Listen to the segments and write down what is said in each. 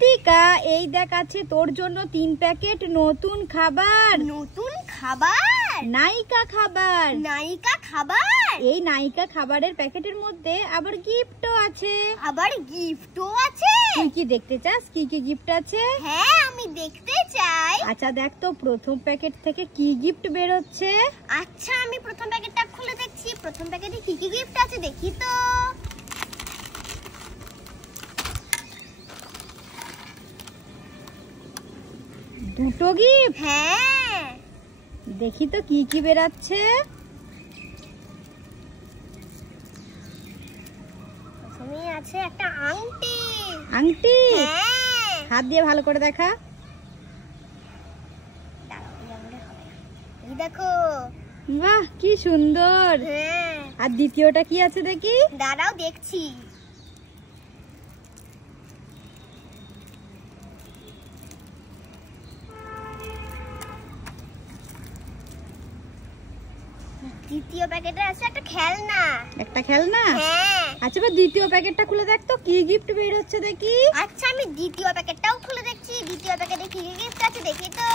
কৃতিকা, এই দেখ আছে তোর জন্য 3 প্যাকেট নতুন খাবার। নতুন খাবার? নায়িকা খাবার। নায়িকা খাবার? এই নায়িকা খাবারের প্যাকেটের মধ্যে আবার গিফটও আছে। আবার গিফটও আছে? তুই কি দেখতে চাস কি কি গিফট আছে? হ্যাঁ, আমি দেখতে চাই। আচ্ছা দেখ তো প্রথম প্যাকেট থেকে কি গিফট বের হচ্ছে। আচ্ছা, আমি প্রথম প্যাকেটটা খুলে দেখছি। প্রথম প্যাকেটে কি কি গিফট আছে দেখি তো। দুটো গিফট? হ্যাঁ, দেখি তো কি কি বেরাচ্ছে। প্রথমেই আছে একটা আংটি। আংটি? হ্যাঁ, হাত দিয়ে ভালো করে দেখা। এই দেখো। বাহ, কি সুন্দর। হ্যাঁ, আর দ্বিতীয়টা কি আছে দেখি। দাঁড়াও দেখছি। দ্বিতীয় প্যাকেটে আছে একটা খেলনা। একটা খেলনা? হ্যাঁ। আচ্ছা, এবার দ্বিতীয় প্যাকেটটা খুলে দেখ তো কি গিফট বের হচ্ছে দেখি। আচ্ছা, আমি দ্বিতীয় প্যাকেটটাও খুলে দেখছি। দ্বিতীয় প্যাকেটে কি কি গিফট আছে দেখি তো।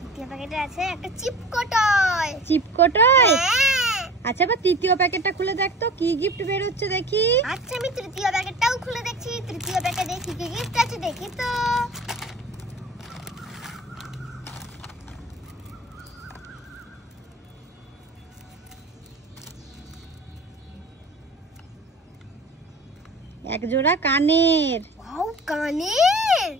দ্বিতীয় প্যাকেটে আছে একটা চিপকো টয়। চিপকো টয়? হ্যাঁ। আচ্ছা, এবার তৃতীয় প্যাকেটটা খুলে দেখ তো কি গিফট বের হচ্ছে দেখি। আচ্ছা, আমি তৃতীয় প্যাকেটটাও খুলে দেখছি। তৃতীয় প্যাকেটে কি কি গিফট আছে দেখি তো। এক জোড়া কানের। ওয়াও, কানের!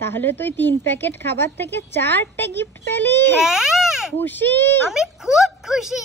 তাহলে তুই 3 প্যাকেট খাবার থেকে 4টে গিফট পেলি। হ্যাঁ, খুশি? আমি খুব খুশি।